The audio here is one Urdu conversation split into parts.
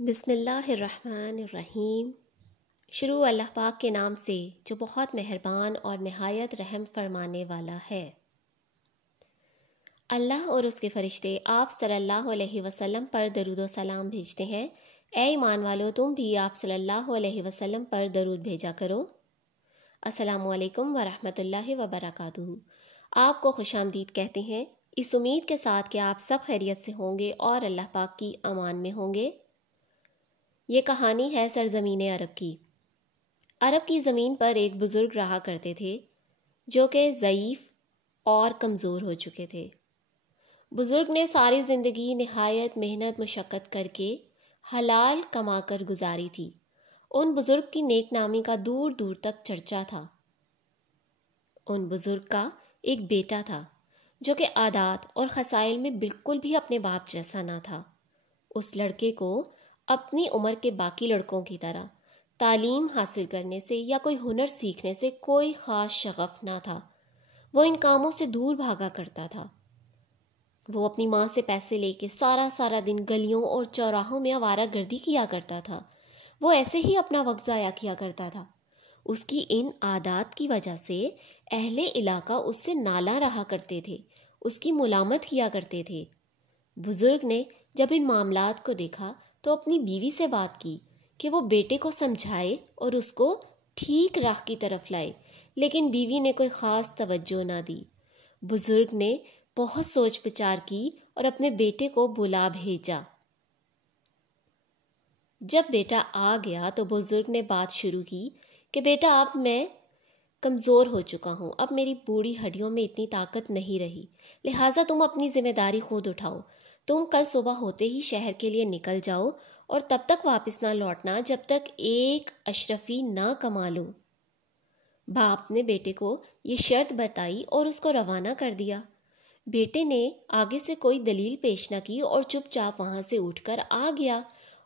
بسم اللہ الرحمن الرحیم۔ شروع اللہ پاک کے نام سے جو بہت مہربان اور نہایت رحم فرمانے والا ہے۔ اللہ اور اس کے فرشتے آپ صلی اللہ علیہ وسلم پر درود و سلام بھیجتے ہیں۔ اے ایمان والو، تم بھی آپ صلی اللہ علیہ وسلم پر درود بھیجا کرو۔ السلام علیکم ورحمۃ اللہ وبرکاتہ۔ آپ کو خوش آمدید کہتے ہیں، اس امید کے ساتھ کہ آپ سب خیریت سے ہوں گے اور اللہ پاک کی امان میں ہوں گے۔ یہ کہانی ہے سرزمین عرب کی۔ عرب کی زمین پر ایک بزرگ رہا کرتے تھے جو کہ ضعیف اور کمزور ہو چکے تھے۔ بزرگ نے ساری زندگی نہایت محنت مشقت کر کے حلال کما کر گزاری تھی۔ ان بزرگ کی نیک نامی کا دور دور تک چرچا تھا۔ ان بزرگ کا ایک بیٹا تھا جو کہ عادات اور خصائل میں بالکل بھی اپنے باپ جیسا نہ تھا۔ اس لڑکے کو اپنی عمر کے باقی لڑکوں کی طرح تعلیم حاصل کرنے سے یا کوئی ہنر سیکھنے سے کوئی خاص شغف نہ تھا۔ وہ ان کاموں سے دور بھاگا کرتا تھا۔ وہ اپنی ماں سے پیسے لے کے سارا دن گلیوں اور چوراہوں میں آوارہ گردی کیا کرتا تھا۔ وہ ایسے ہی اپنا وقت ضائع کیا کرتا تھا۔ اس کی ان عادات کی وجہ سے اہل علاقہ اس سے نالاں رہا کرتے تھے، اس کی ملامت کیا کرتے تھے۔ بزرگ نے جب ان معاملات کو دیکھا تو اپنی بیوی سے بات کی کہ وہ بیٹے کو سمجھائے اور اس کو ٹھیک راہ کی طرف لائے، لیکن بیوی نے کوئی خاص توجہ نہ دی۔ بزرگ نے بہت سوچ بچار کی اور اپنے بیٹے کو بلا بھیجا۔ جب بیٹا آ گیا تو بزرگ نے بات شروع کی کہ بیٹا، اب میں کمزور ہو چکا ہوں، اب میری بوڑھی ہڈیوں میں اتنی طاقت نہیں رہی، لہٰذا تم اپنی ذمہ داری خود اٹھاؤ۔ تم کل صبح ہوتے ہی شہر کے لیے نکل جاؤ اور تب تک واپس نہ لوٹنا جب تک ایک اشرفی نہ کما لو۔ باپ نے بیٹے کو یہ شرط بتائی اور اس کو روانہ کر دیا۔ بیٹے نے آگے سے کوئی دلیل پیش نہ کی اور چپ چاپ وہاں سے اٹھ کر آ گیا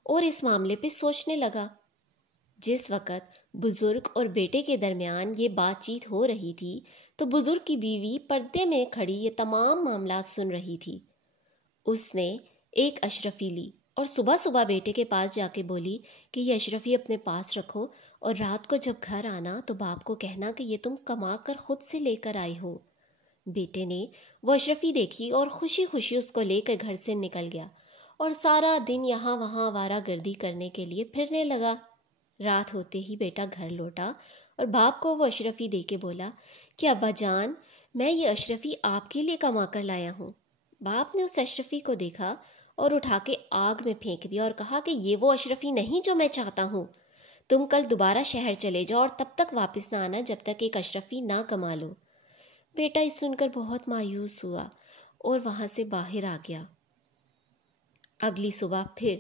اور اس معاملے پہ سوچنے لگا۔ جس وقت بزرگ اور بیٹے کے درمیان یہ بات چیت ہو رہی تھی تو بزرگ کی بیوی پردے میں کھڑی یہ تمام معاملات سن رہی تھی۔ اس نے ایک اشرفی لی اور صبح بیٹے کے پاس جا کے بولی کہ یہ اشرفی اپنے پاس رکھو اور رات کو جب گھر آنا تو باپ کو کہنا کہ یہ تم کما کر خود سے لے کر آئے ہو۔ بیٹے نے وہ اشرفی دیکھی اور خوشی خوشی اس کو لے کر گھر سے نکل گیا اور سارا دن یہاں وہاں آوارہ گردی کرنے کے لیے پھرنے لگا۔ رات ہوتے ہی بیٹا گھر لوٹا اور باپ کو وہ اشرفی دے کے بولا کہ ابا جان، میں یہ اشرفی آپ کے لیے کما کر لایا ہوں۔ باپ نے اس اشرفی کو دیکھا اور اٹھا کے آگ میں پھینک دیا اور کہا کہ یہ وہ اشرفی نہیں جو میں چاہتا ہوں۔ تم کل دوبارہ شہر چلے جاؤ اور تب تک واپس نہ آنا جب تک ایک اشرفی نہ کما لو۔ بیٹا اس سن کر بہت مایوس ہوا اور وہاں سے باہر آ گیا۔ اگلی صبح پھر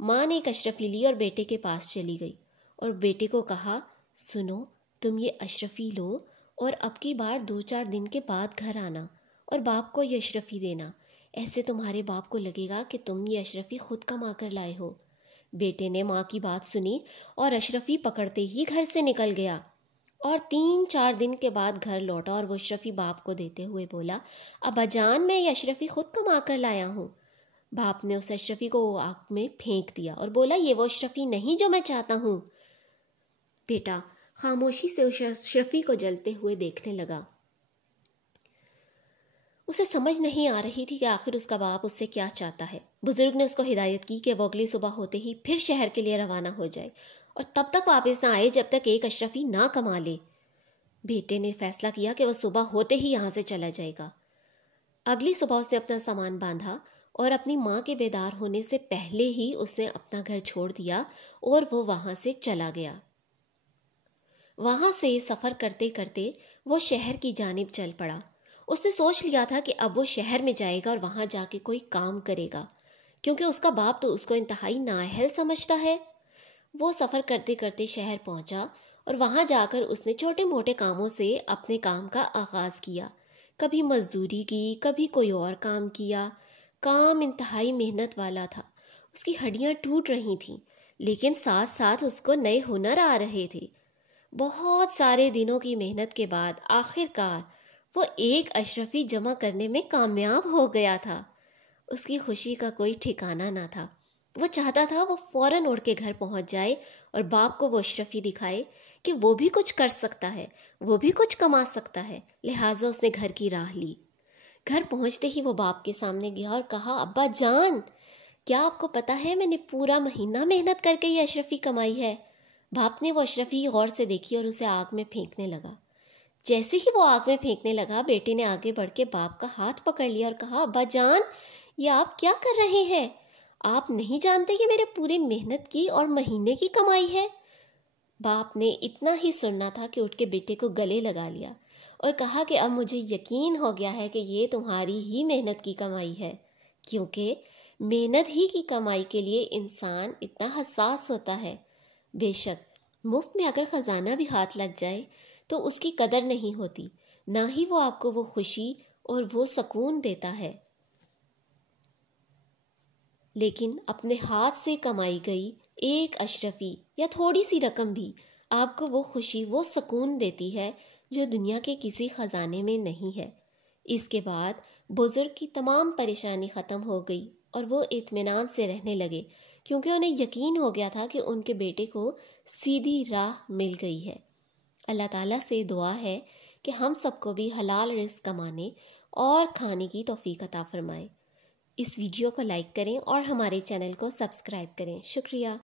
ماں نے ایک اشرفی لی اور بیٹے کے پاس چلی گئی اور بیٹے کو کہا، سنو، تم یہ اشرفی لو اور اب کی بار 2-4 دن کے بعد گھر آنا اور باپ کو یہ اشرفی دینا، ایسے تمہارے باپ کو لگے گا کہ تم یہ اشرفی خود کما کر لائے ہو۔ بیٹے نے ماں کی بات سنی اور اشرفی پکڑتے ہی گھر سے نکل گیا اور 3-4 دن کے بعد گھر لوٹا اور وہ اشرفی باپ کو دیتے ہوئے بولا، ابا جان، میں یہ اشرفی خود کما کر لایا ہوں۔ باپ نے اس اشرفی کو آگ میں پھینک دیا اور بولا، یہ وہ اشرفی نہیں جو میں چاہتا ہوں۔ بیٹا خاموشی سے اس اشرفی کو جلتے ہوئے دیکھنے لگا۔ اسے سمجھ نہیں آ رہی تھی کہ آخر اس کا باپ اس سے کیا چاہتا ہے۔ بزرگ نے اس کو ہدایت کی کہ وہ اگلی صبح ہوتے ہی پھر شہر کے لیے روانہ ہو جائے اور تب تک واپس نہ آئے جب تک ایک اشرفی نہ کما لے۔ بیٹے نے فیصلہ کیا کہ وہ صبح ہوتے ہی یہاں سے چلا جائے گا۔ اگلی صبح اس نے اپنا سامان باندھا اور اپنی ماں کے بیدار ہونے سے پہلے ہی اس نے اپنا گھر چھوڑ دیا اور وہ وہاں سے چلا گیا۔ وہاں سے سفر کرتے کرتے وہ شہر کی جانب چل پڑا۔ اس نے سوچ لیا تھا کہ اب وہ شہر میں جائے گا اور وہاں جا کے کوئی کام کرے گا، کیونکہ اس کا باپ تو اس کو انتہائی نااہل سمجھتا ہے۔ وہ سفر کرتے کرتے شہر پہنچا اور وہاں جا کر اس نے چھوٹے موٹے کاموں سے اپنے کام کا آغاز کیا۔ کبھی مزدوری کی، کبھی کوئی اور کام کیا۔ کام انتہائی محنت والا تھا۔ اس کی ہڈیاں ٹوٹ رہی تھیں، لیکن ساتھ ساتھ اس کو نئے ہنر آ رہے تھے۔ بہت سارے دنوں کی محنت کے بعد آخر کار وہ ایک اشرفی جمع کرنے میں کامیاب ہو گیا تھا۔ اس کی خوشی کا کوئی ٹھکانہ نہ تھا۔ وہ چاہتا تھا وہ فوراً اڑ کے گھر پہنچ جائے اور باپ کو وہ اشرفی دکھائے کہ وہ بھی کچھ کر سکتا ہے، وہ بھی کچھ کما سکتا ہے۔ لہٰذا اس نے گھر کی راہ لی۔ گھر پہنچتے ہی وہ باپ کے سامنے گیا اور کہا، ابا جان، کیا آپ کو پتا ہے میں نے پورا مہینہ محنت کر کے یہ اشرفی کمائی ہے؟ باپ نے وہ اشرفی غور سے دیکھی اور اسے آگ میں پھینکنے لگا۔ جیسے ہی وہ آگ میں پھینکنے لگا، بیٹے نے آگے بڑھ کے باپ کا ہاتھ پکڑ لیا اور کہا، ابا جان، یہ آپ کیا کر رہے ہیں؟ آپ نہیں جانتے کہ میرے پوری محنت کی اور مہینے کی کمائی ہے؟ باپ نے اتنا ہی سننا تھا کہ اٹھ کے بیٹے کو گلے لگا لیا اور کہا کہ اب مجھے یقین ہو گیا ہے کہ یہ تمہاری ہی محنت کی کمائی ہے، کیونکہ محنت ہی کی کمائی کے لیے انسان اتنا حساس ہوتا ہے۔ بے شک مفت میں اگر خزانہ بھی ہاتھ لگ جائے تو اس کی قدر نہیں ہوتی، نہ ہی وہ آپ کو وہ خوشی اور وہ سکون دیتا ہے، لیکن اپنے ہاتھ سے کمائی گئی ایک اشرفی یا تھوڑی سی رقم بھی آپ کو وہ خوشی، وہ سکون دیتی ہے جو دنیا کے کسی خزانے میں نہیں ہے۔ اس کے بعد بزرگ کی تمام پریشانی ختم ہو گئی اور وہ اطمینان سے رہنے لگے، کیونکہ انہیں یقین ہو گیا تھا کہ ان کے بیٹے کو سیدھی راہ مل گئی ہے۔ اللہ تعالیٰ سے دعا ہے کہ ہم سب کو بھی حلال رزق کمانے اور کھانے کی توفیق عطا فرمائے۔ اس ویڈیو کو لائک کریں اور ہمارے چینل کو سبسکرائب کریں۔ شکریہ۔